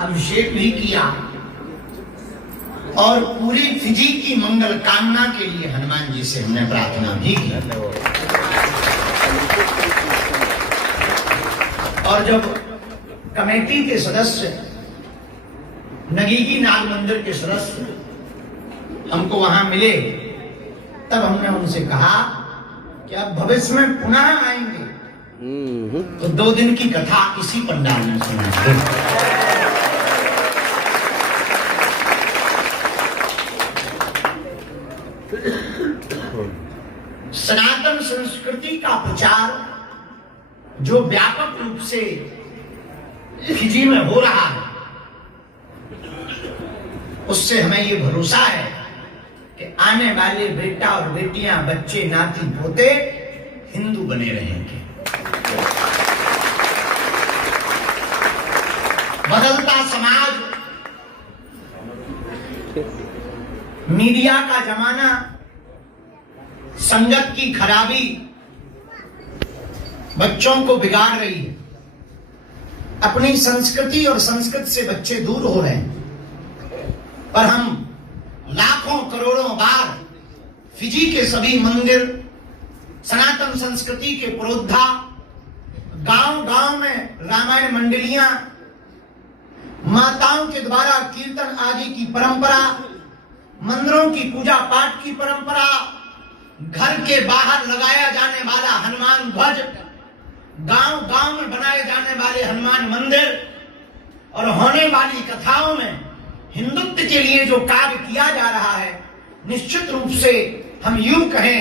अभिषेक भी किया और पूरी फिजी की मंगल कामना के लिए हनुमान जी से हमने प्रार्थना भी की। और जब कमेटी के सदस्य, नगीगी नाग मंदिर के सदस्य हमको वहां मिले, तब हमने उनसे कहा कि अब भविष्य में पुनः आएंगे तो 2 दिन की कथा इसी पंडाल में सुनाएंगे। सनातन संस्कृति का प्रचार जो व्यापक रूप से फिजी में हो रहा है, उससे हमें ये भरोसा है कि आने वाले बेटा और बेटियां, बच्चे, नाती पोते हिंदू बने रहेंगे। बदलता समाज, मीडिया का जमाना, संगत की खराबी बच्चों को बिगाड़ रही है। अपनी संस्कृति और संस्कृत से बच्चे दूर हो रहे हैं। पर हम लाखों करोड़ों बार फिजी के सभी मंदिर, सनातन संस्कृति के पुरोधा, गांव-गांव में रामायण मंडलियां, माताओं के द्वारा कीर्तन आदि की परंपरा, मंदिरों की पूजा पाठ की परंपरा, घर के बाहर लगाया जाने वाला हनुमान ध्वज, गांव-गांव में बनाए जाने वाले हनुमान मंदिर और होने वाली कथाओं में हिंदुत्व के लिए जो कार्य किया जा रहा है, निश्चित रूप से हम यूं कहें,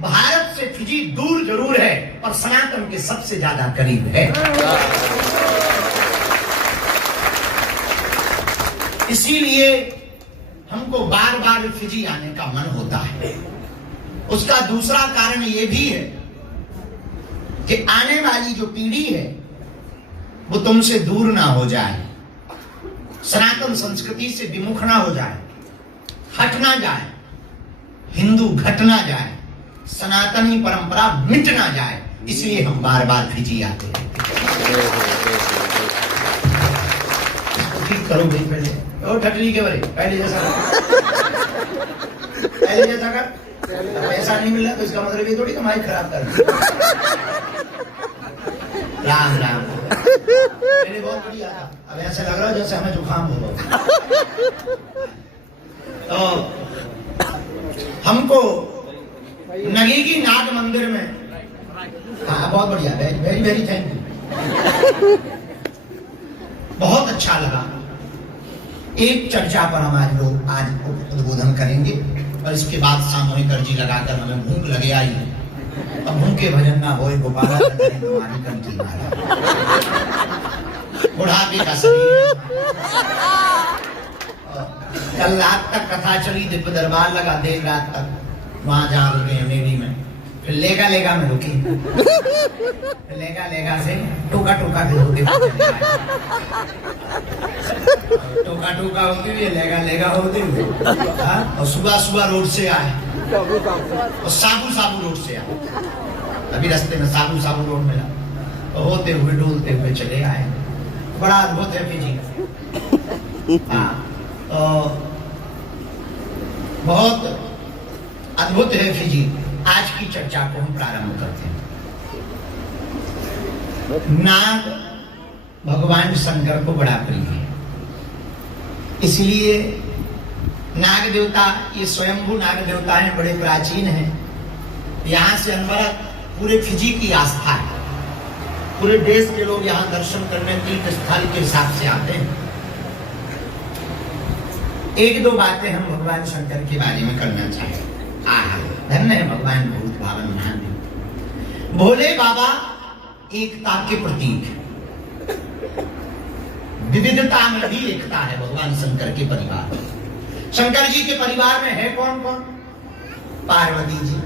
भारत से फिजी दूर जरूर है पर सनातन के सबसे ज्यादा करीब है। इसीलिए हमको बार बार फिजी आने का मन होता है। उसका दूसरा कारण यह भी है कि आने वाली जो पीढ़ी है वो तुमसे दूर ना हो जाए, सनातन संस्कृति से विमुख ना हो जाए, हट ना जाए, हिंदू घट ना जाए, सनातनी परंपरा मिट ना जाए, इसलिए हम बार बार फिजी आते हैं। ठीक करो भाई, पहले और ठटरी के बारे पहले जैसा कर, पैसा नहीं मिल रहा तो इसका मतलब ये थोड़ी कमाई खराब कर। राम राम, पहले बहुत बढ़िया था, अब ऐसा लग रहा है जैसे हमें जुकाम हो गया। तो हमको नगीगी नाग मंदिर में, हाँ बहुत बढ़िया, वेरी वेरी थैंक यू, बहुत अच्छा लगा। एक चर्चा पर हम आज उद्बोधन करेंगे और इसके बाद सामूहिक अर्जी लगाकर हमें भूख लगे आई। अब भूखे भजन ना होए गोपाला, हमारी कंठी मारा, बुढ़ापे का शरीर। कल रात तक कथा चली, दिव्य दरबार लगा देर रात तक, वहां जहाँ रुके मेरी में, फिर लेगा में रुकी, लेगा से टोका के होते, टोका होती हुई, लेगा होते हुए, और सुबह रोड से आए और साबू रोड से आए। अभी रास्ते में साबू रोड मिला, तो होते हुए डोलते हुए चले आए। बड़ा अद्भुत है फिजी, तो बहुत अद्भुत है फिजी। आज की चर्चा को हम प्रारंभ करते हैं। नाग भगवान शंकर को बड़ा प्रिय है, इसलिए नाग देवता, ये स्वयंभू नाग देवता हैं, बड़े प्राचीन हैं। यहाँ से अनवरत पूरे फिजी की आस्था है, पूरे देश के लोग यहाँ दर्शन करने तीर्थ स्थल के हिसाब से आते हैं। एक दो बातें हम भगवान शंकर के बारे में करना चाहें। धन्य है भगवान, भूत भावन महान। भोले बाबा एकता के प्रतीक है, विविधता में भी एकता है भगवान शंकर के परिवार। शंकर जी के परिवार में है कौन कौन? पार्वती जी,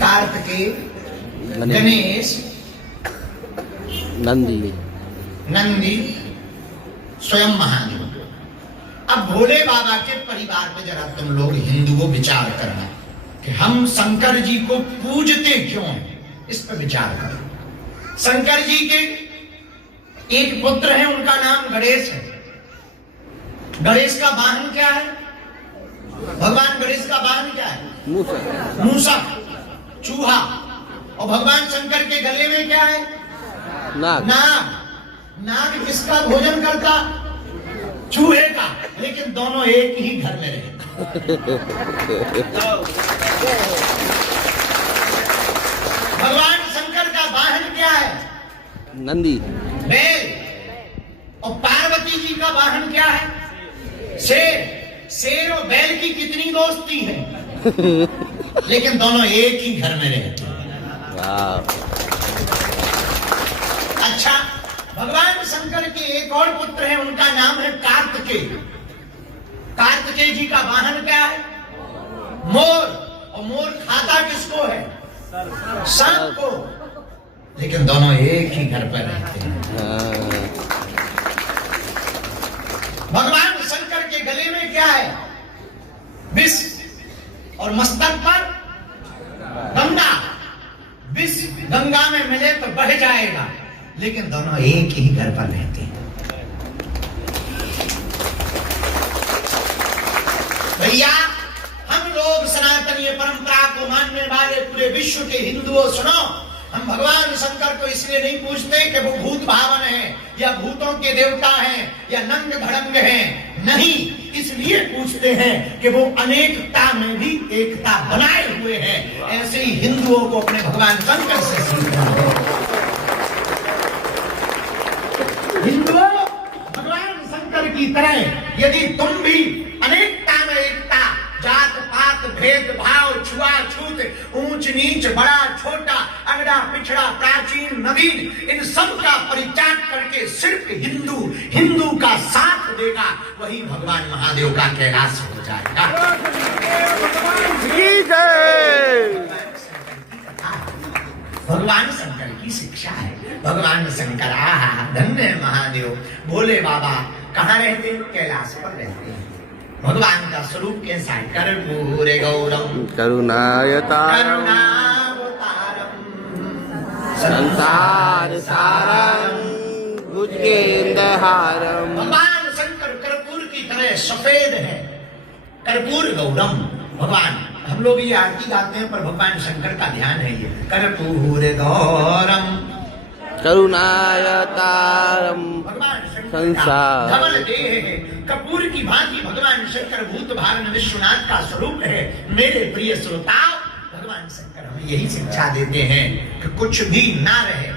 कार्तिकेय, गणेश, नंदी, स्वयं महादेव। अब भोले बाबा के परिवार पे जरा तुम लोग हिंदुओं विचार करना कि हम शंकर जी को पूजते क्यों हैं, इस पर विचार करो। शंकर जी के एक पुत्र है, उनका नाम गणेश है। गणेश का वाहन क्या है? भगवान गणेश का वाहन क्या है? मूसक, चूहा। और भगवान शंकर के गले में क्या है? नाग। नाग किसका भोजन करता? चूहे का। लेकिन दोनों एक ही घर में रहे। भगवान शंकर का वाहन क्या है? नंदी, बैल। और पार्वती जी का वाहन क्या है? शेर। शेर और बैल की कितनी दोस्ती है? लेकिन दोनों एक ही घर में रहते हैं। अच्छा, भगवान शंकर के एक और पुत्र है, उनका नाम है कार्तिकेय। कार्तिकेय जी का वाहन क्या है? मोर। और मोर खाता किसको है? सांप को। लेकिन दोनों एक ही घर पर रहते हैं। भगवान शंकर के गले में क्या है? विष। और मस्तक पर गंगा। विष गंगा में मिले तो बह जाएगा, लेकिन दोनों एक ही घर पर रहते हैं। भैया, हम लोग सनातनीय परंपरा को मानने वाले पूरे विश्व के हिंदुओं, सुनो, हम भगवान शंकर को इसलिए नहीं पूछते कि वो भूत भावन है या भूतों के देवता हैं या नंग धड़ंग हैं। नहीं, इसलिए पूछते हैं कि वो अनेकता में भी एकता बनाए हुए हैं। ऐसे ही हिंदुओं को अपने भगवान शंकर से सीखना है। हिंदुओं, भगवान शंकर की तरह यदि तुम भी अनेकता में एकता, जात पात भेदभाव, छुआछूत, ऊंच नीच, बड़ा छोटा, अगड़ा पिछड़ा, प्राचीन नवीन, इन सब का परित्याग करके सिर्फ हिंदू का साथ देगा, वही भगवान महादेव का कैलाश हो जाएगा। भगवान शंकर की शिक्षा है। भगवान शंकर, आहा धन्य महादेव, भोले बाबा कहाँ रहते? कैलाश पर रहते हैं। भगवान का स्वरूप कैसा है? कर्पूर गौरम करुणावतारम संसार सारम भुजगेंद्रहारम। भगवान शंकर कर्पूर की तरह सफेद है। कर्पूर गौरम भगवान। हम लोग ये आरती गाते हैं, पर भगवान शंकर का ध्यान है ये कर्पूर गौरम करुणावतारम संसार। धवल देह है, कपूर की भांति भगवान शंकर भूत भारण विश्वनाथ का स्वरूप है। मेरे प्रिय श्रोताओ, भगवान शंकर हमें यही शिक्षा देते हैं कि कुछ भी ना रहे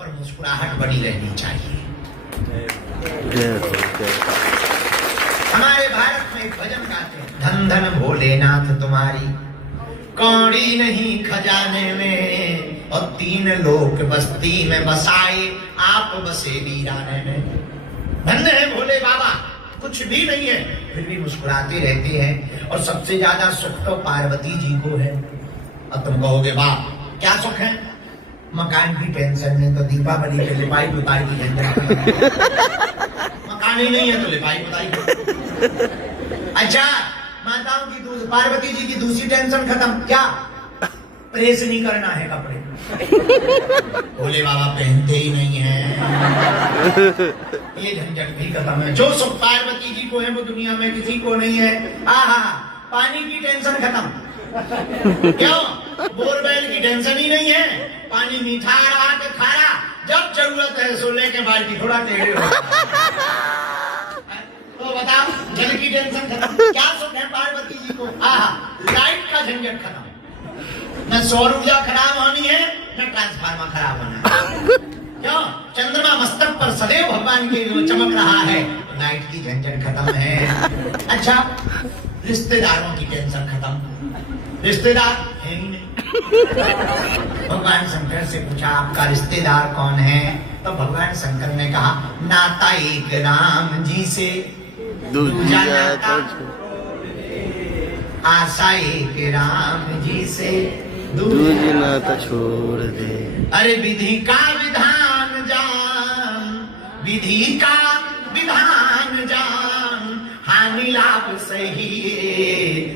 और मुस्कुराहट बनी रहनी चाहिए। हमारे भारत में एक भजन गाते हैं, धन धन भोलेनाथ तुम्हारी कौड़ी नहीं खजाने में, और 3 लोक बस्ती में बसाए आप बसे वीराने में। धन्य है भोले बाबा, कुछ भी नहीं है फिर भी मुस्कुराते रहते हैं। और सबसे ज्यादा सुख तो पार्वती जी को है। अब तुम कहोगे वाह क्या सुख है? मकान की टेंशन नहीं तो दीपावली के लिपाई पुताई की झंझट। मकान ही नहीं है तो लिपाई पुताई। अच्छा, माताओं की पार्वती जी की दूसरी टेंशन खत्म, क्या? प्रेस नहीं करना है कपड़े। भोले बाबा पहनते ही नहीं है, ये झंझट भी खत्म है। जो सुख पार्वती जी को है वो दुनिया में किसी को नहीं है। आहा, पानी की टेंशन खत्म। क्यों? बोरवेल की टेंशन ही नहीं है। पानी मीठा आ रहा कि खारा, जब जरूरत है सो लेके बाल्टी थोड़ा टेढ़े हो। तो बताओ, जल की टेंशन खत्म। क्या सुख है पार्वती जी को? आहा, लाइट का झंझट खत्म। न सौर ऊर्जा खराब होनी है, न ट्रांसफार्मर खराब होना है। क्यों? चंद्रमा मस्तक पर सदैव भगवान के चमक रहा है, लाइट की झंझट खत्म है। अच्छा, रिश्तेदारों की टेंशन खत्म। रिश्तेदार है ही नहीं। भगवान शंकर से पूछा आपका रिश्तेदार कौन है? तो भगवान शंकर ने कहा नाता एक राम जी से दूजा नाता, आशा एक राम जी से दूजा नाता छोड़ दे। अरे विधि का विधान जान, विधि का विधान जान, रानी लाभ सही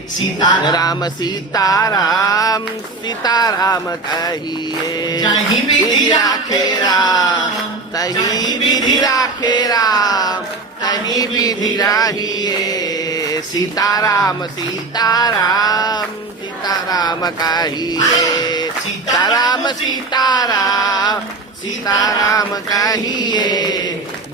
सीताराम राम सीताराम सीताराम कहिए जहीं विधि राखे राम तही विधि राखे राम तही विधि राहिए सीताराम सीताराम सीताराम कहिए सीताराम सीताराम सीताराम कहिए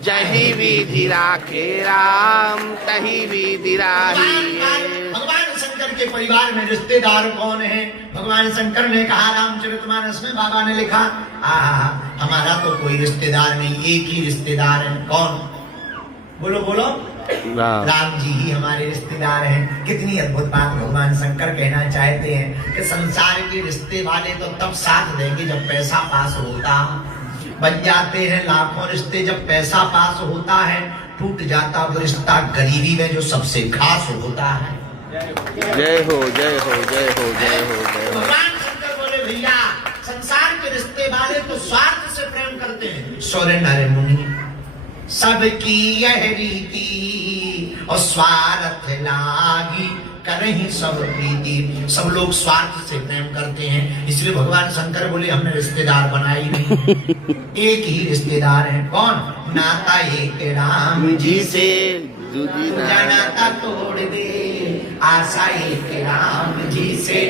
जही विधि राखे राम तही विधि राहिए। भगवान शंकर के परिवार में रिश्तेदार कौन है? भगवान शंकर ने कहा रामचरितमानस में बाबा ने लिखा हमारा तो कोई रिश्तेदार नहीं, एक ही रिश्तेदार है। कौन? बोलो बोलो। राम जी ही हमारे रिश्तेदार हैं। कितनी अद्भुत बात भगवान शंकर कहना चाहते हैं कि संसार के रिश्ते वाले तो तब साथ देंगे जब पैसा पास होता। बन जाते हैं लाखों रिश्ते जब पैसा पास होता है, टूट जाता वो रिश्ता गरीबी में जो सबसे खास होता है। जय हो जय हो जय हो जय हो जय हो। भगवान शंकर बोले भैया संसार के रिश्ते वाले तो स्वार्थ से प्रेम करते हैं। सौरेंद्र मुनि सबकी यह रीति और स्वार्थ लागी करही सब प्रीति। सब लोग स्वार्थ से प्रेम करते हैं, इसलिए भगवान शंकर बोले हमने रिश्तेदार बनाई नहीं। एक ही रिश्तेदार है। कौन? नाता एक राम जी से नाता तोड़ दे आशा एक राम जी से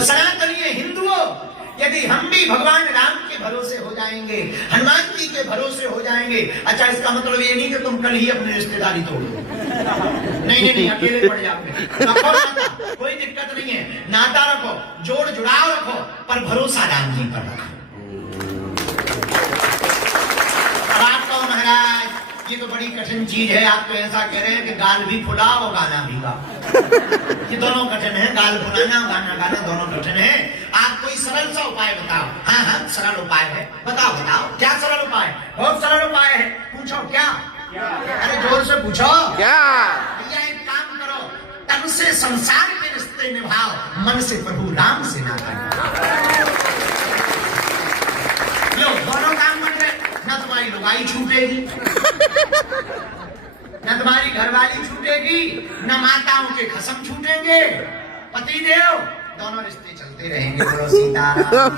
सनातनीय हिंदुओं यदि हम भी भगवान राम के भरोसे हो जाएंगे, हनुमान जी के भरोसे हो जाएंगे, अच्छा इसका मतलब ये नहीं कि तुम कल ही अपनी रिश्तेदारी तोड़ दो। नहीं अकेले पड़ जाओगे। रखो नाता, कोई दिक्कत नहीं है, नाता रखो, जोड़ जुड़ाव रखो, पर भरोसा राम जी पर रखो। आप कहो महाराज ये तो बड़ी कठिन चीज है, आप तो ऐसा कह रहे हैं कि गाल भी फुला और गाना भी गा। ये दोनों कठिन है, गाल फुलाना गाना गाना दोनों कठिन है। आप कोई सरल सा उपाय बताओ। हाँ सरल उपाय है, बताओ क्या सरल उपाय? बहुत सरल उपाय है। पूछो क्या? अरे जोर से पूछो क्या? भैया एक काम करो, तन से संसार के रिश्ते निभाओ, मन से प्रभु राम से नाता निभाओ। लो दोनों काम बन गए। न तुम्हारी लुगाई छूटेगी, न तुम्हारी घरवाली छूटेगी, न माताओं के खसम छूटेंगे, पति देव दोनों रिश्ते चलते रहेंगे। बोलो सीताराम।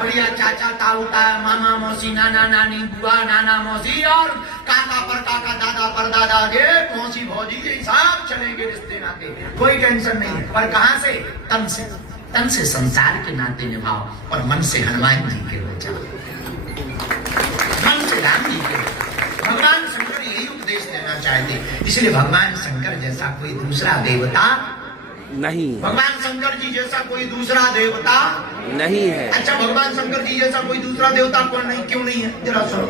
बढ़िया चाचा ताऊ मामा मौसी नाना नानी बुआ नाना मौसी और काका पर काका दादा पर दादा के मौसी भौजी ये सब चलेंगे रिश्ते नाते, कोई टेंशन नहीं। पर कहाँ से? तन से संसार के नाते निभाओ और मन से हनुमान जी के हो जाओ, मन से राम जी के। भगवान शंकर यही उपदेश देना चाहते, इसलिए भगवान शंकर जैसा कोई दूसरा देवता नहीं, भगवान शंकर जी जैसा कोई दूसरा देवता नहीं है। अच्छा भगवान शंकर जी जैसा कोई दूसरा देवता कौन नहीं? क्यों नहीं है? जरा सुनो।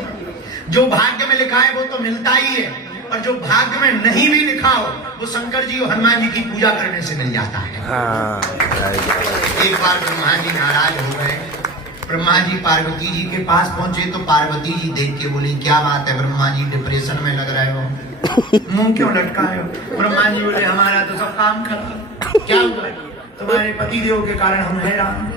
जो भाग्य में लिखा है वो तो मिलता ही है, और जो भाग्य में नहीं भी लिखा हो वो शंकर जी और हनुमान जी की पूजा करने से मिल जाता है। एक बार ब्रह्मा जी नाराज हो गए। ब्रह्मा जी पार्वती जी के पास पहुंचे तो पार्वती जी देख के बोली क्या बात है ब्रह्मा जी डिप्रेशन में लग रहे हो, मुंह क्यों लटकाए हो? ब्रह्मा जी बोले हमारा तो सब काम खराब। क्या हुआ? तुम्हारे पति देव के कारण हम हैरान।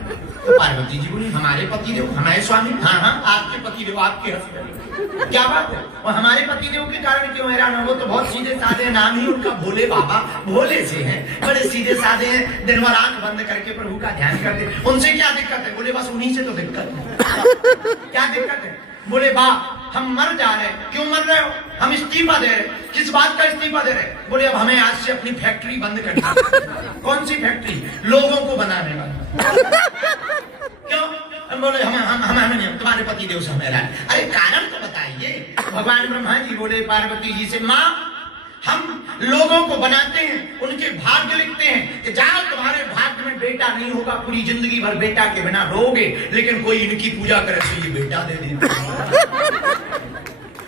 तो पार्वती जी बोली हमारे पति देव? हमारे स्वामी? हाँ आपके पति देव, आपके हस्बैंड। क्या बात है? और हमारे पति देव के कारण क्यों हैरान हो? वो तो बहुत सीधे साधे, नाम ही उनका भोले बाबा, भोले से हैं, बड़े सीधे साधे हैं, दिन भर आंख बंद करके प्रभु का ध्यान करते। उनसे क्या दिक्कत है? बोले बस उन्हीं से तो दिक्कत है। क्या दिक्कत है? बोले बाप हम मर जा रहे हैं। क्यों मर रहे हो? हम इस्तीफा दे रहे। किस बात का इस्तीफा दे रहे? बोले अब हमें आज से अपनी फैक्ट्री बंद करनी है। कौन सी फैक्ट्री? लोगों को बनाने वाली। क्यों? बोले हम नहीं, तुम्हारे पति देव से हमें हैरान। अरे कारण तो बताइए। भगवान ब्रह्मा जी बोले पार्वती जी से माँ हम लोगों को बनाते हैं, उनके भाग्य लिखते हैं कि जाओ तुम्हारे भाग्य में बेटा नहीं होगा, पूरी जिंदगी भर बेटा के बिना रोगे, लेकिन कोई इनकी पूजा करे तो ये बेटा दे देता।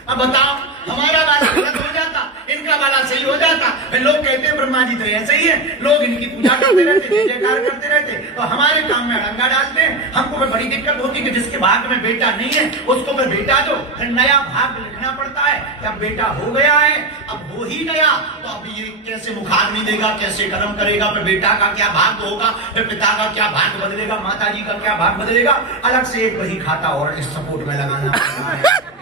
अब बताओ हमारा वाला गलत हो जाता, इनका वाला सही हो जाता। फिर लोग कहते हैं ब्रह्मा जी तो ऐसे ही है, लोग इनकी पूजा करते रहते, जय जयकार करते रहते और हमारे काम में अड़ंगा डालते हैं। हमको फिर बड़ी दिक्कत होती कि जिसके भाग्य में बेटा नहीं है उसको फिर बेटा दो, फिर नया भाग्य लिखना पड़ता है। अब बेटा हो गया है, अब हो ही गया तो अब ये कैसे मुखाग्नि देगा, कैसे कर्म करेगा, फिर बेटा का क्या भाग्य होगा, फिर पिता का क्या भाग्य बदलेगा, माता जी का क्या भाग्य बदलेगा। अलग से एक वही खाता और इस सपोर्ट में लगाना पड़ता है।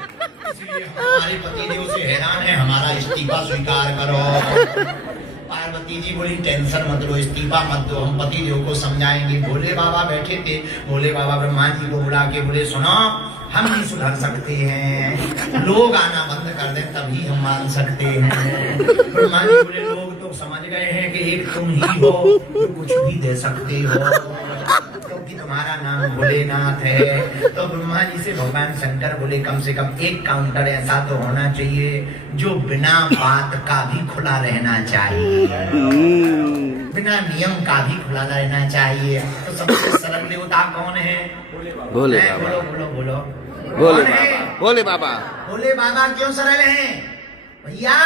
इसलिए हमारे पतिदेव से हैरान है, हमारा इस्तीफा स्वीकार करो। पार्वती जी बोली टेंशन मत लो, इस्तीफा मत दो, हम पतिदेव को समझाएंगे। भोले बाबा बैठे थे, भोले बाबा ब्रह्मा जी को बुला के बोले सुनो, हम नहीं सुधर सकते हैं, लोग आना बंद कर दें तभी हम मान सकते हैं। ब्रह्मा जी बोले लोग तो समझ गए हैं कि एक तुम ही हो जो कुछ भी दे सकते हो, क्योंकि तुम्हारा नाम भोलेनाथ है। तो ब्रह्मा जी से भगवान शंकर बोले कम से कम एक काउंटर ऐसा तो होना चाहिए जो बिना बात का भी खुला रहना चाहिए, बिना नियम का भी खुला रहना चाहिए। तो सबसे सरल देवता कौन है? भोले बाबा। बोलो बोलो बोलो, भोले कौन है? बाबा। भोले बाबा। भोले बाबा क्यों सरल हैं? भैया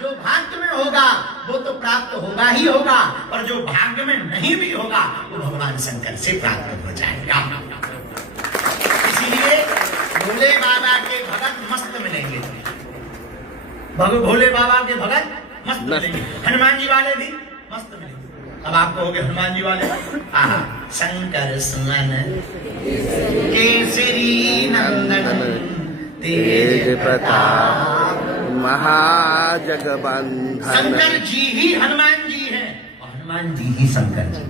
जो भाग्य में होगा वो तो प्राप्त होगा ही होगा, और जो भाग्य में नहीं भी होगा वो भगवान शंकर से प्राप्त हो जाएगा। इसीलिए भोले बाबा के भगत मस्त मिलेंगे, भोले बाबा के भगत मस्त मिलेंगे, हनुमान जी वाले भी मस्त मिलेंगे। अब आपको हो गए हनुमान जी वाले, शंकर सुमन केसरी नंदन तेज प्रताप महाजगबंधन। शंकर जी ही हनुमान जी हैं और हनुमान जी ही शंकर जी।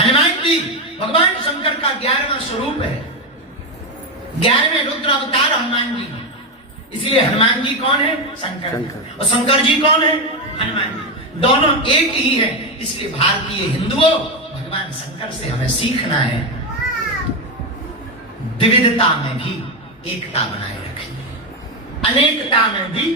हनुमान जी भगवान शंकर का 11वां स्वरूप है, 11वें रुद्र अवतार हनुमान जी हैं। इसलिए हनुमान जी कौन है? शंकर। और शंकर जी कौन है? हनुमान जी। दोनों एक ही है। इसलिए भारतीय हिंदुओं भगवान शंकर से हमें सीखना है, विविधता में भी एकता बनाए रखनी है, अनेकता में भी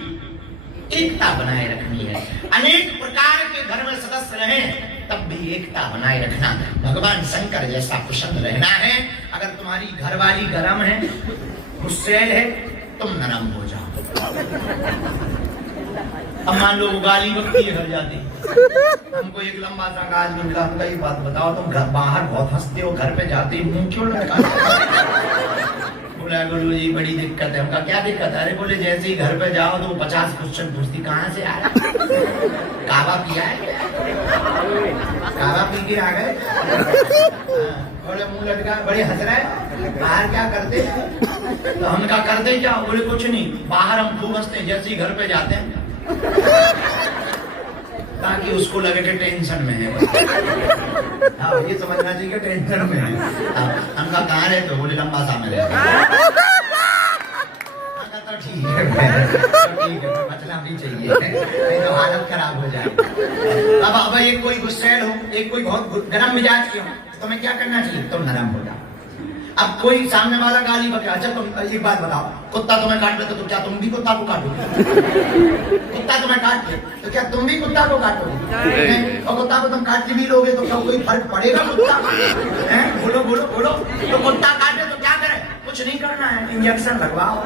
एकता बनाए रखनी है। अनेक प्रकार के घर में सदस्य रहें तब भी एकता बनाए रखना। भगवान शंकर जैसा कुशल रहना है। अगर तुम्हारी घरवाली गरम है, गुस्से है, तुम नरम हो जाओ। अब मान लो गाली बकती है घर जाती, हमको एक लंबा सा गाज मिला, हमका एक बात बताओ, तुम घर बाहर बहुत हंसते हो, घर पे जाते ही मुंह क्यों लटकाते? बोला गुरु जी बड़ी दिक्कत है। हमका क्या दिक्कत है? अरे बोले जैसे ही घर पे जाओ तो 50 क्वेश्चन पूछती, कहाँ से आया? कावा पिया है? कावा पी के आ गए? बोले मुंह लटका, बड़े हंस रहे, बाहर क्या करते? तो हम क्या करते क्या? बोले कुछ नहीं, बाहर हम खूब हंसते हैं, जैसे ही घर पे जाते हैं ताकि उसको लगे कि टेंशन में है। हाँ, ये समझना चाहिए कि टेंशन में है। हम कहाँ रहे? तो बोले लंबा सा में रहे। तो ठीक है, बचना भी चाहिए, नहीं तो हालत खराब हो जाए। अब एक कोई गुस्सैल हो, एक कोई बहुत गर्म मिजाज के हो, तो मैं क्या करना चाहिए? तुम नरम हो जाओ। अब कोई सामने वाला गाली बका, अच्छा तुम एक बात बताओ, कुत्ता तुम्हें काट ले तो क्या तुम भी कुत्ता को काटोगे? कुत्ता तुम्हें काट ले तो क्या तुम भी कुत्ता को काटोगे? और कुत्ता को तुम काट भी लोगे तो क्या कोई फर्क पड़ेगा? कुत्ता बोलो बोलो बोलो, तो कुत्ता काटे तो क्या करे? कुछ नहीं करना है, इंजेक्शन लगवाओ,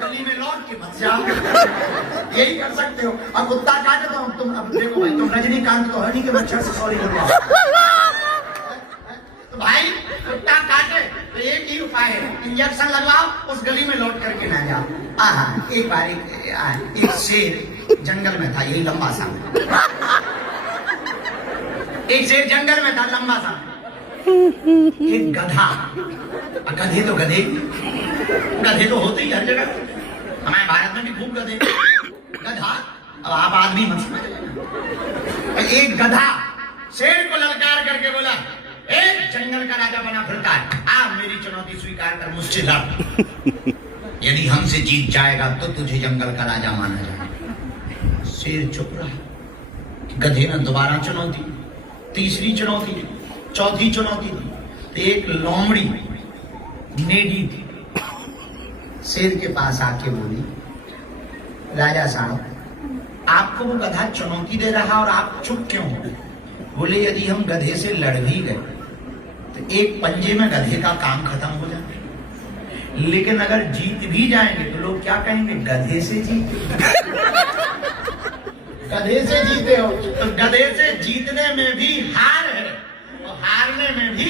गली में लौट के मत जाओ, यही कर सकते हो। और कुत्ता काटे तो तुम, अब देखो भाई, तुम रजनीकांत तो है नहीं कि मच्छर से सॉरी बोलो। भाई कुत्ता काटे तो एक ही उपाय है, इंजेक्शन लगवाओ, उस गली में लौट करके ना जाओ। एक बार एक शेर जंगल में था, यही लंबा सा, एक शेर जंगल में था लंबा सा, एक गधा, गधे तो गधे तो होते ही हर जगह, हमारे भारत में भी खूब गधे, गधा। अब आप आदमी मत समझ लेना। एक गधा शेर को ललकार करके बोला, जंगल का राजा बना फिरता है, आ मेरी चुनौती स्वीकार कर, मुझसे लड़, यदि हमसे जीत जाएगा तो तुझे जंगल का राजा माना जाएगा। शेर चुप रहा। गधे ने दोबारा चुनौती, तीसरी चुनौती, चौथी चुनौती दी, तो एक लोमड़ी नेडी थी, शेर के पास आके बोली, राजा साहब आपको वो गधा चुनौती दे रहा और आप चुप क्यों हो? बोले यदि हम गधे से लड़ भी गए तो एक पंजे में गधे का काम खत्म हो जाए, लेकिन अगर जीत भी जाएंगे तो लोग क्या कहेंगे? गधे से जीते, गधे से जीते हो। तो गधे से जीतने में भी हार है और हारने में भी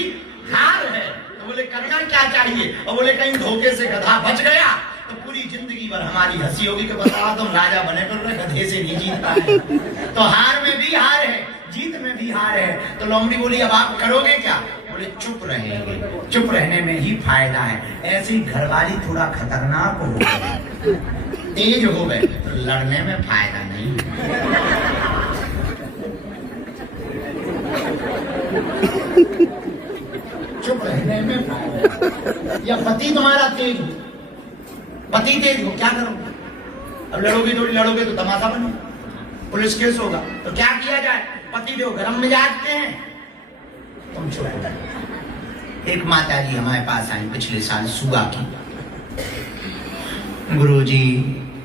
हार है। तो बोले करना क्या चाहिए? और बोले कहीं धोखे से गधा बच गया तो पूरी जिंदगी भर हमारी हंसी होगी कि बताओ तुम राजा बने तो गधे से नहीं जीतता है। तो हार में भी हार है, जीत में भी हार है। तो लोमड़ी बोली अब आप करोगे क्या? बोले चुप रहेंगे, चुप रहने में ही फायदा है। ऐसे ही घरवाली थोड़ा खतरनाक हो गए, तेज हो गए तो लड़ने में फायदा नहीं। चुप रहने में फायदा। या पति तुम्हारा तेज हो, पति तेज हो, क्या करोगे? अब लड़ोगे तो तमाशा बनो, पुलिस केस होगा। तो क्या किया जाए? पति देव गरम मिजाज के हैं, तुम चुप रहो। एक माता जी हमारे पास आई पिछले साल सुगा की। गुरुजी,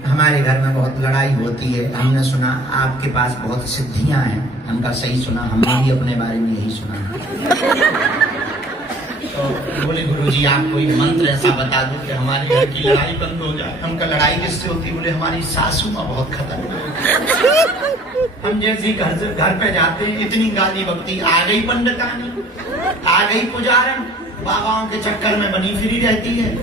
हमारे घर में बहुत लड़ाई होती है, हमने सुना आपके पास बहुत सिद्धियां हैं। हमका सही सुना, हमने भी अपने बारे में यही सुना है। तो बोले गुरुजी आप कोई मंत्र ऐसा बता दो कि हमारे घर की लड़ाई बंद हो जाए। हमका लड़ाई किससे होती? बोले हमारी सासू माँ बहुत खतरनाक। हम जैसे घर पे जाते हैं इतनी गाली बकती, आ गई पंडितानी, आ गई पुजारन, बाबाओं के चक्कर में बनी फिरी रहती है,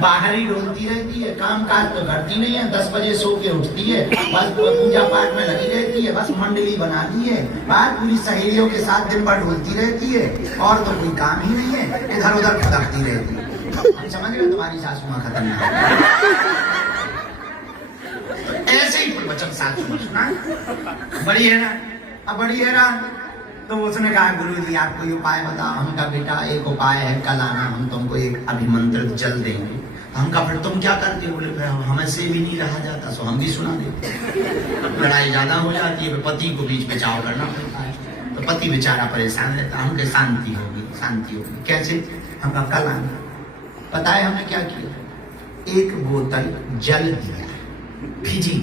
बाहर ही डोलती रहती है, काम काज तो करती नहीं है, 10 बजे सो के उठती है, बस पूजा पाठ में लगी रहती है, बस मंडली बनाती है, बात पूरी सहेलियों के साथ दिन भर डोलती रहती है, और तो कोई काम ही नहीं है, इधर उधर फटकती रहती है। समझ गए तुम्हारी सासू माँ खतरनाक। ऐसे ही प्रवचन सासू माँ सुना, बड़ी है ना, अब बड़ी है ना। तो उसने कहा गुरुजी आप कोई उपाय बताओ। हमका बेटा एक उपाय है, कल आना, हम तुमको एक अभिमंत्रित जल देंगे। हमका फिर तुम क्या करते हो? बोले फिर हमें से भी नहीं रहा जाता, सो हम भी सुना देते। लड़ाई ज्यादा हो जाती है, पति को बीच बचाव करना पड़ता है, तो पति बेचारा परेशान रहता। हमके शांति होगी, शांति होगी। कैसे? हमका कल आना। पता है हमने क्या किया? एक बोतल जल दिया, फिजी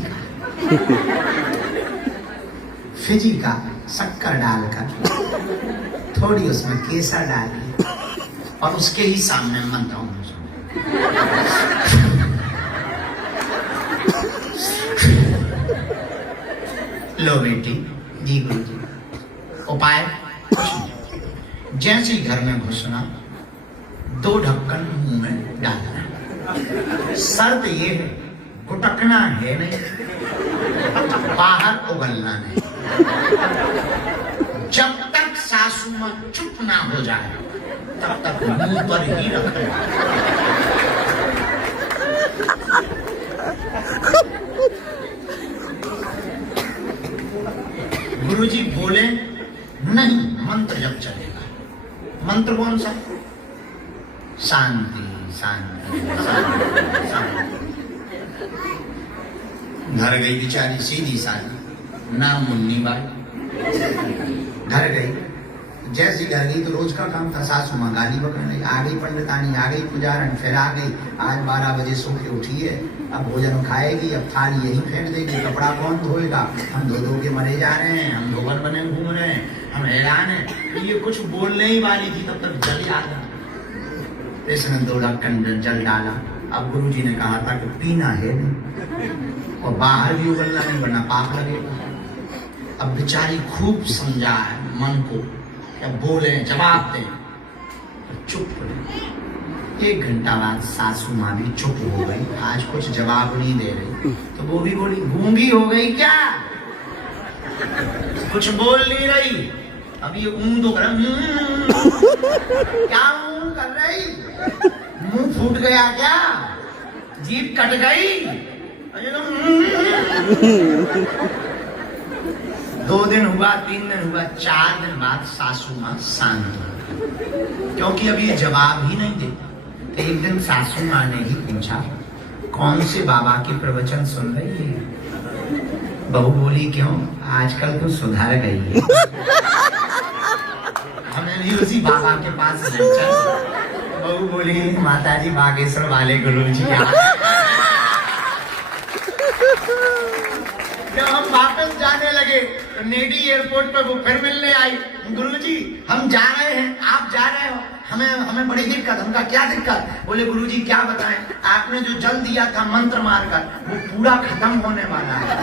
का शक्कर डालकर, थोड़ी उसमें केसर डाली, और उसके ही सामने मंत्र लो बेटी। जी गुरुजी। उपाय? जैसे ही घर में घुसना 2 ढक्कन मुंह में डालना। शर्त ये है गुटकना है नहीं, बाहर उगलना नहीं। जब तक सासू माँ चुप ना हो जाए तब तक मुंह पर ही रखना। गुरुजी बोले नहीं, मंत्र जब चलेगा। मंत्र कौन सा? शांति शांति शांति शांति। घर गई बेचारी सीधी सादी, नाम मुन्नी बाई। घर गई, जैसी घर गई तो रोज का काम था, सासू माँ गाली बकने लगी। आ गई पंडितानी, आ गई पुजारन, फिर आ गई। आज 12 बजे सो के उठी है, अब भोजन खाएगी, अब थाली यही फेंक देगी, कपड़ा कौन धोएगा? हम धो के मरे जा रहे हैं, हम धोबन बने घूम रहे हैं, हम हैरान है। ये कुछ बोलने ही वाली थी तब तक जल याद आ। इसने 2 ढक्कन जल डाला। अब गुरुजी ने कहा था कि पीना है नहीं, और बाहर भी उगलना नहीं, वरना पाप लगेगा। अब बेचारी खूब समझाए मन को, क्या बोले, जवाब दें, चुप रहे। 1 घंटा बाद सासू माँ भी चुप हो गई, आज कुछ जवाब नहीं दे रही। तो वो भी बोली गूंगी हो गई क्या? कुछ बोल नहीं रही। अब ये तो कर क्या मुंह कर रही? मुंह फूट गया क्या? जीभ कट गई? 2 दिन हुआ, 3 दिन हुआ, 4 दिन बाद सासू माँ शांत हो, क्योंकि अभी ये जवाब ही नहीं देती। तो एक दिन सासू माँ ने ही पूछा कौन से बाबा की प्रवचन सुन रही है? बहू बोली क्यों? आजकल तो सुधर गई है। हमें भी उसी बाबा के पास ले चल। बहू बोली माता जी बागेश्वर वाले गुरुजी। जब हम वापस जाने लगे तो नेडी एयरपोर्ट पर वो फिर मिलने आई। गुरुजी हम जा रहे हैं, आप जा रहे हो, हमें बड़ी दिक्कत। हमका क्या दिक्कत? बोले गुरुजी क्या बताएं, आपने जो जल दिया था मंत्र मारकर वो पूरा खत्म होने वाला है।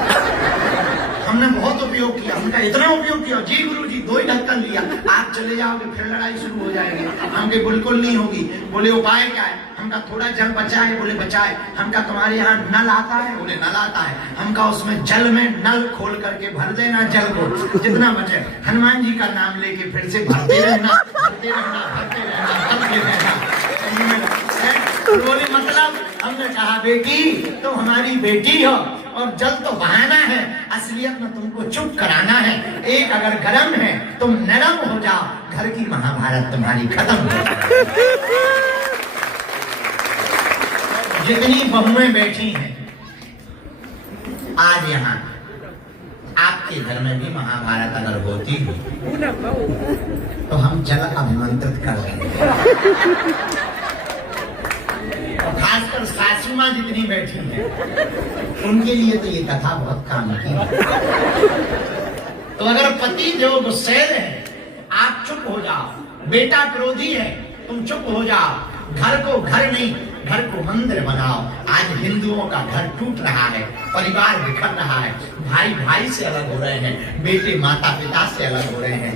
हमने बहुत उपयोग किया, उनका इतना उपयोग किया। जी गुरु जी 2 ही ढक्कन लिया, आप चले जाओगे फिर लड़ाई शुरू हो जाएगी। हमके बिल्कुल नहीं होगी। बोले उपाय क्या है? हमका थोड़ा जल बचा है, बोले बचा है। हमका तुम्हारे यहाँ नल आता है, बोले नल आता है। हमका उसमें जल में नल खोल करके भर देना जल को, जितना बचे हनुमान जी का नाम लेके फिर से भरते रहना, भरते रहना, भरते रहना, भरते रहना। बोले मतलब? हमने कहा बेटी तुम हमारी बेटी हो और जल तो बहाना है, असलियत में तुमको चुप कराना है। एक अगर गर्म है तुम नरम हो जाओ, घर की महाभारत तुम्हारी खत्म हो जाए। जितनी बहुएं बैठी हैं आज यहाँ, आपके घर में भी महाभारत अगर होती तो हम जल अभिमंत्रित कर रहे हैं। और खासकर सासू माँ जितनी बैठी हैं उनके लिए तो ये कथा बहुत काम की। तो अगर पति जो गुस्से है आप चुप हो जाओ, बेटा क्रोधी है तुम चुप हो जाओ। घर को घर नहीं, घर को मंदिर बनाओ। आज हिंदुओं का घर टूट रहा है, परिवार बिखर रहा है, भाई भाई से अलग हो रहे हैं, बेटे माता पिता से अलग हो रहे हैं,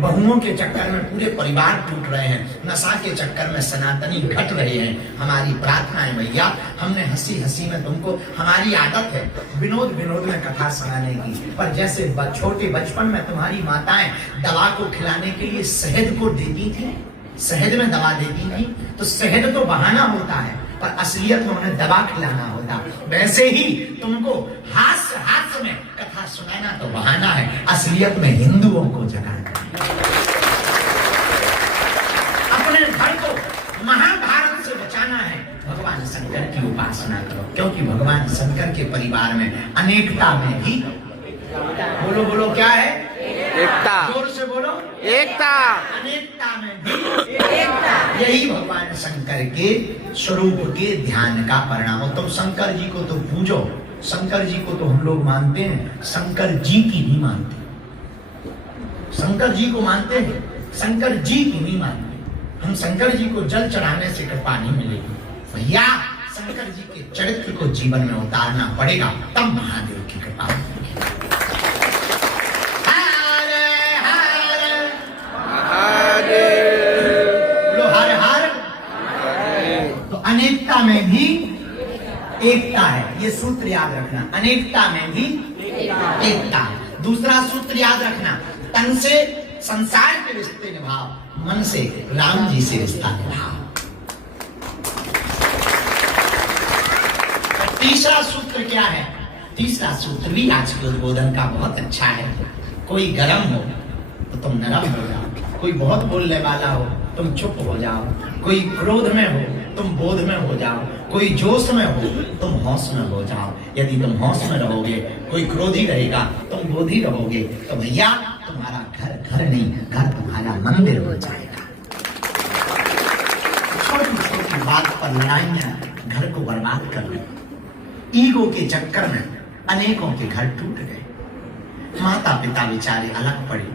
बहुओं के चक्कर में पूरे परिवार टूट रहे हैं, नशा के चक्कर में सनातनी घट रहे हैं। हमारी प्रार्थना है भैया, हमने हंसी हंसी में तुमको, हमारी आदत है विनोद विनोद में कथा सुनाने की, पर जैसे छोटे बचपन में तुम्हारी माताएं दवा को खिलाने के लिए शहद को देती थी, शहद में दवा देती नहीं, तो शहद तो बहाना होता है पर असलियत में उन्हें दवा खिलाना होता। वैसे ही तुमको हास्य हास्य में कथा सुनाना तो बहाना है, असलियत में हिंदुओं को जगाना। अपने घर को महाभारत से बचाना है, भगवान शंकर की उपासना करो, क्योंकि भगवान शंकर के परिवार में अनेकता में भी, बोलो बोलो क्या है? एकता। जोर से बोलो, एकता। अनेकता में भी एकता। यही भगवान शंकर के स्वरूप के ध्यान का परिणाम हो। तुम शंकर जी को तो पूजो, शंकर जी को तो हम लोग मानते हैं, शंकर जी की नहीं मानते। शंकर जी को मानते हैं, शंकर जी की नहीं मानते। हम शंकर जी को जल चढ़ाने से कृपा नहीं मिलेगी भैया, शंकर जी के चरित्र को जीवन में उतारना पड़ेगा, तब महादेव की कृपा होगी। हर हर तो अनेकता में भी एकता है, ये सूत्र याद रखना। अनेकता में भी एकता। दूसरा सूत्र याद रखना, तन से संसार के रिश्ते निभाओ, मन से राम जी से रिश्ता निभाओ। तीसरा सूत्र क्या है? तीसरा सूत्र भी आज के उद्बोधन का बहुत अच्छा है। कोई गर्म हो तो तुम नरम हो जाओ, कोई बहुत बोलने वाला हो तुम चुप हो जाओ, कोई क्रोध में हो तुम बोध में हो जाओ, कोई जोश में हो तुम होश में हो जाओ। यदि तुम होश में रहोगे, कोई क्रोधी रहेगा तुम बोधी रहोगे, तो भैया तुम्हारा घर घर नहीं, घर तुम्हारा मंदिर हो जाएगा। छोटी छोटी बात पर लड़ाइयां घर को बर्बाद कर रही। ईगो के चक्कर में अनेकों के घर टूट गए। माता पिता बेचारे अलग पड़े,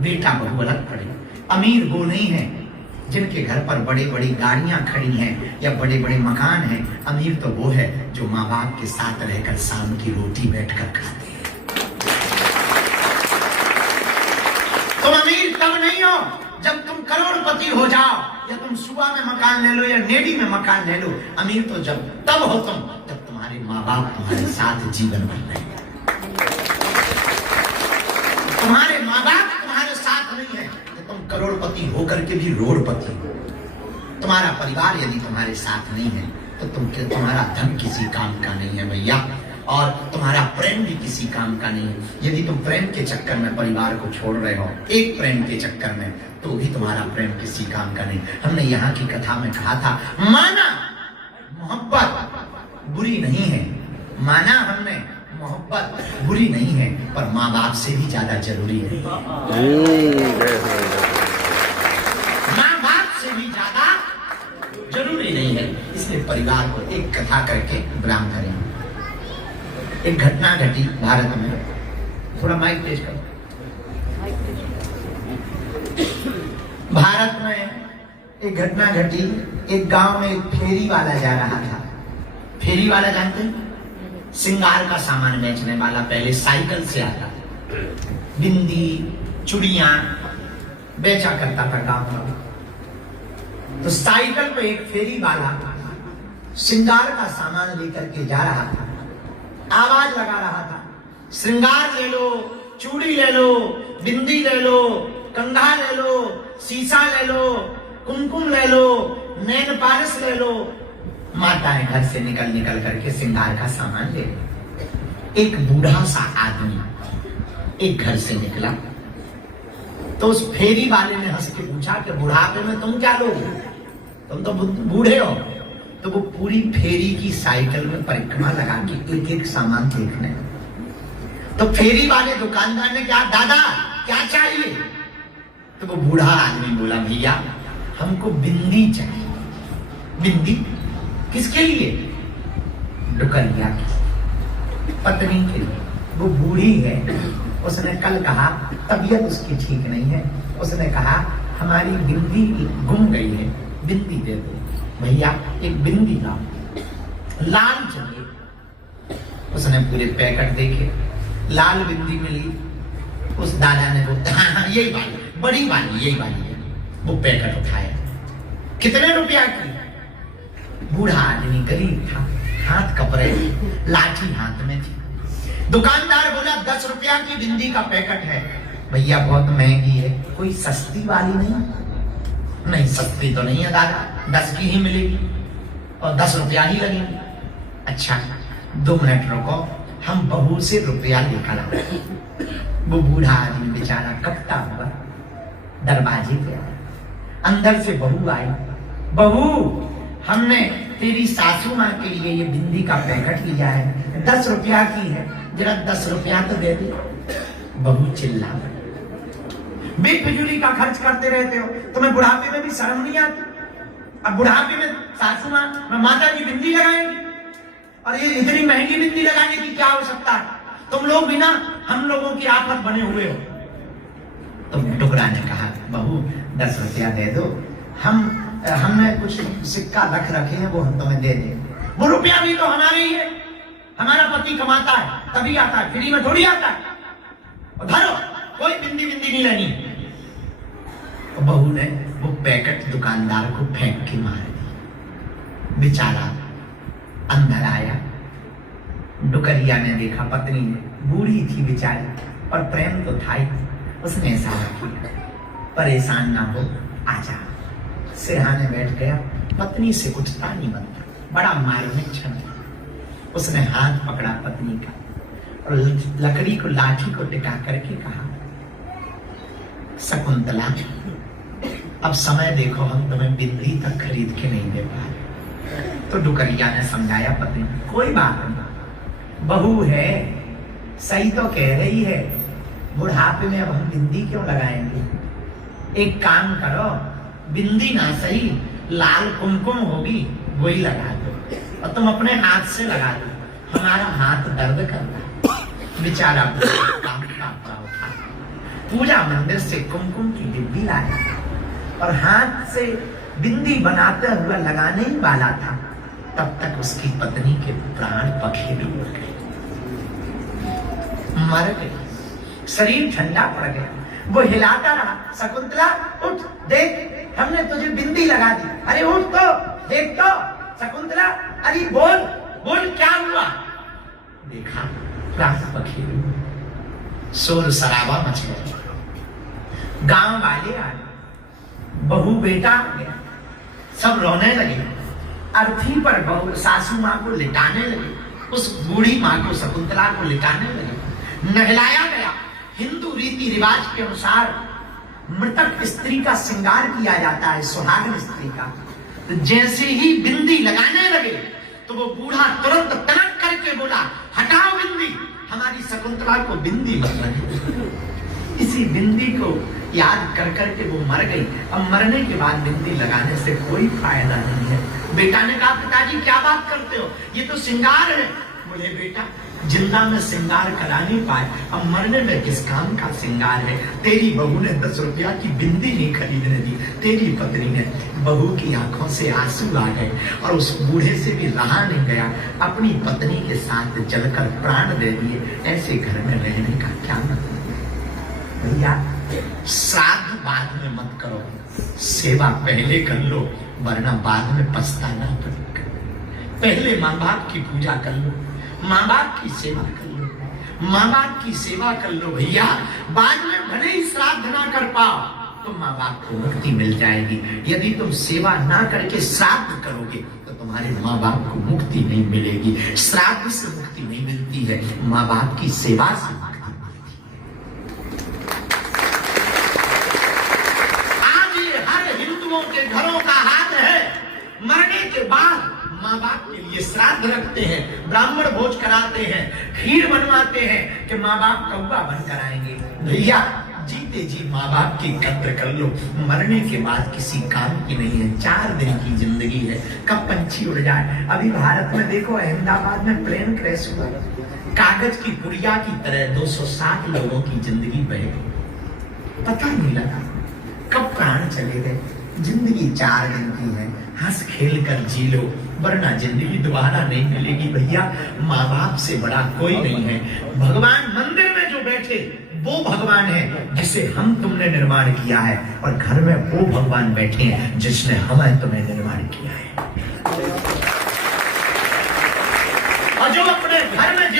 बेटा बहू अलग पड़े। अमीर वो नहीं है जिनके घर पर बड़ी बड़ी गाड़ियां खड़ी हैं या बड़े बड़े मकान हैं। अमीर तो वो है जो माँ बाप के साथ रहकर शाम की रोटी बैठकर खाते हैं। तुम अमीर तब नहीं हो जब तुम करोड़पति हो जाओ, या तुम सुबह में मकान ले लो या नेडी में मकान ले लो। अमीर तो जब तब हो तुम जब तुम्हारे माँ बाप तुम्हारे साथ जीवन भर रहे। तुम्हारे माँ बाप तुम्हारे साथ नहीं है तो तुम करोड़पति होकर के भी रोडपति हो। तुम्हारा परिवार यदि तुम्हारे साथ नहीं है तो तुम्हारा धन किसी काम का नहीं है भैया, और तुम्हारा प्रेम भी किसी काम का नहीं है। यदि तुम प्रेम के चक्कर में परिवार को छोड़ रहे हो, एक प्रेम के चक्कर में, तो भी तुम्हारा प्रेम किसी काम का नहीं। हमने यहाँ की कथा में कहा था, माना मोहब्बत बुरी नहीं है, माना हमने मोहब्बत बुरी नहीं है, पर माँ बाप से भी ज्यादा जरूरी है। माँ बाप से भी ज्यादा जरूरी नहीं है। इसलिए परिवार को एक कथा करके विराम करेंगे। एक घटना घटी भारत में, थोड़ा माइक तेज करो। भारत में एक घटना घटी। एक गांव में एक फेरी वाला जा रहा था। फेरी वाला जानते हैं? श्रृंगार का सामान बेचने वाला पहले साइकिल से आता था, बिंदी चूड़ियां बेचा करता था गांव में। तो साइकिल पे एक फेरी वाला श्रृंगार का सामान लेकर के जा रहा था, आवाज लगा रहा था, श्रृंगार ले लो, चूड़ी ले लो, बिंदी ले लो, कंघा ले लो, शीशा ले लो, कुमकुम ले लो, नैन पालिश ले लो। माताएं घर से निकल निकल करके श्रृंगार का सामान ले लो। एक बूढ़ा सा आदमी एक घर से निकला तो उस फेरी वाले ने हंस के पूछा कि बुढ़ापे में तुम क्या लोगे, तुम तो बूढ़े हो। तो वो पूरी फेरी की साइकिल में परिक्रमा लगा के एक एक सामान देखने। तो फेरी वाले दुकानदार ने कहा, दादा क्या चाहिए? तो वो बूढ़ा आदमी बोला, भैया हमको बिंदी चाहिए। बिंदी किसके लिए? डुकरिया की पत्नी के लिए। वो बूढ़ी है, उसने कल कहा तबीयत उसकी ठीक नहीं है, उसने कहा हमारी बिंदी गुम गई है, बिंदी दे दो। भैया एक बिंदी लाओ, लाल चाहिए। उसने पूरे पैकेट देखे, लाल बिंदी मिली। उस दादा ने बोला, हाँ यही वाली, बड़ी वाली, यही वाली है। वो पैकेट उठाया, कितने रुपया की? बूढ़ा आदमी गरीब था, हाथ कपड़े, लाठी हाथ में थी। दुकानदार बोला 10 रुपया की बिंदी का पैकेट है। भैया बहुत महंगी है, कोई सस्ती वाली नहीं? नहीं सस्ती तो नहीं है दादा, 10 की ही मिलेगी और 10 रुपया ही लगेंगे। अच्छा 2 मिनट रुको, हम बहू से रुपया लेकर आए। वो बूढ़ा आदमी बेचारा कपता हुआ दरवाजे पे आया, अंदर से बहू आई। बहू हमने तेरी सासू माँ के लिए ये बिंदी का पैकेट लिया है, 10 रुपया की है, जरा 10 रुपया तो दे दे। बहू चिल्ला, बेफिजूली का खर्च करते रहते हो, तुम्हें बुढ़ापे में भी शर्म नहीं आती? अब बुढ़ापे में सासू माँ माता की बिंदी लगाएंगी, और ये इतनी महंगी बिंदी लगाने की क्या आवश्यकता है? तुम लोग भी ना हम लोगों की आफत बने हुए हो। तो डुगरा ने कहा, बहू 10 रुपया दे दो, हमने कुछ सिक्का रख रखे हैं, वो हम तुम्हें दे दे। वो रुपया भी तो हमारे ही है, हमारा पति कमाता है तभी आता है, फ्री में थोड़ी आता है। और धरो, कोई बिंदी नहीं लेनी। तो बहू ने वो पैकेट दुकानदार को फेंक के मार दी। बेचारा अंदर आया, डुकरिया ने देखा, पत्नी ने, बूढ़ी थी बेचारी और प्रेम तो था ही। उसने ऐसा किया, परेशान ना हो, आजा। सिरहाने बैठ गया, पत्नी से उठता नहीं बनता, बड़ा मार्मिक क्षण। उसने हाथ पकड़ा पत्नी का और लकड़ी को, लाठी को टिका करके कहा, शकुंतला अब समय देखो, हम तुम्हें बिंदी तक खरीद के नहीं दे पाए। तो डुकरिया ने समझाया पत्नी, कोई बात नहीं, बहू है, सही तो कह रही है, बुढ़ापे में अब हम बिंदी क्यों लगाएंगे? एक काम करो, बिंदी ना सही, लाल कुमकुम होगी, वही लगा दो, और तुम अपने हाथ से लगा दो, हमारा हाथ दर्द करता है। बेचारा काम कांपता उठा, पूजा मंदिर से कुमकुम की डिब्बी लाया और हाथ से बिंदी बनाते हुआ लगाने ही वाला था, तब तक उसकी पत्नी के प्राण पखेरु उड़ गए, मर गए, शरीर ठंडा पड़ गया। वो हिलाता रहा, शकुंतला उठ, देख हमने तुझे बिंदी लगा दी, अरे उठ तो देख तो शकुंतला, अरे बोल बोल क्या हुआ? देखा प्राण पखेरु, शोर शराबा मच गया, गांव वाले आए, बहू बेटा आ गया, सब रोने लगे, अर्थी पर बहू सासू माँ को लिटाने लगे, उस बूढ़ी माँ को शकुंतला को लिटाने लगे, नहलाया गया। हिंदू रीति रिवाज के अनुसार मृतक स्त्री का श्रृंगार किया जाता है, सुहागन स्त्री का। तो जैसे ही बिंदी लगाने लगे तो वो बूढ़ा तुरंत तनक करके बोला, हटाओ बिंदी, हमारी शकुंतला को बिंदी लग रही। इसी बिंदी को याद कर करके वो मर गई। अब मरने के बाद बिंदी लगाने से कोई फायदा नहीं है। बेटा ने कहा, पिताजी क्या बात करते हो, ये तो श्रृंगार है, बोले बेटा जिंदा में श्रृंगार करा नहीं पाए, अब मरने में किस काम का श्रृंगार है। तेरी बहू ने 10 रुपया की बिंदी नहीं खरीदने दी। तेरी पत्नी ने, बहू की आंखों से आंसू आ गए और उस बूढ़े से भी रहा नहीं गया, अपनी पत्नी के साथ जलकर प्राण दे दिए। ऐसे घर में रहने का क्या मतलब भैया। श्राद्ध बाद में मत करो, सेवा पहले कर लो, वरना बाद में पछताना पड़ेगा। पहले माँ बाप की पूजा कर लो, माँ बाप की सेवा कर लो, माँ बाप की सेवा कर लो भैया। बाद में भले ही श्राद्ध ना कर पाओ तो माँ बाप को मुक्ति मिल जाएगी। यदि तुम सेवा ना करके श्राद्ध करोगे तो तुम्हारे माँ बाप को मुक्ति नहीं मिलेगी। श्राद्ध से मुक्ति नहीं मिलती है, माँ बाप की सेवा से मुक्ति मिलती है। आज ये हर हिंदुओं के घरों का हाल है, मरने के बाद माँ बाप के लिए श्राद्ध रखते हैं, ब्राह्मण भोज कराते हैं, खीर बनवाते हैं कि माँ बाप कौवा बनकर आएंगे। भैया जीते जी माँ बाप की कद्र कर लो, मरने के बाद किसी काम की नहीं है। 4 दिन की जिंदगी है, कब पंछी उड़ जाए। अभी भारत में देखो, अहमदाबाद में प्लेन क्रैश हुआ, कागज की पुड़िया की तरह 260 लोगों की जिंदगी बह गई, पता नहीं लगा कब प्राण चले गए। जिंदगी 4 दिन की है, हंस खेल कर जी लो, वरना जिंदगी दोबारा नहीं मिलेगी। भैया माँ बाप से बड़ा कोई नहीं है। भगवान मंदिर में जो बैठे वो भगवान है जिसे हम तुमने निर्माण किया है, और घर में वो भगवान बैठे हैं जिसने हमें तुम्हें निर्माण किया है। और जो अपने घर में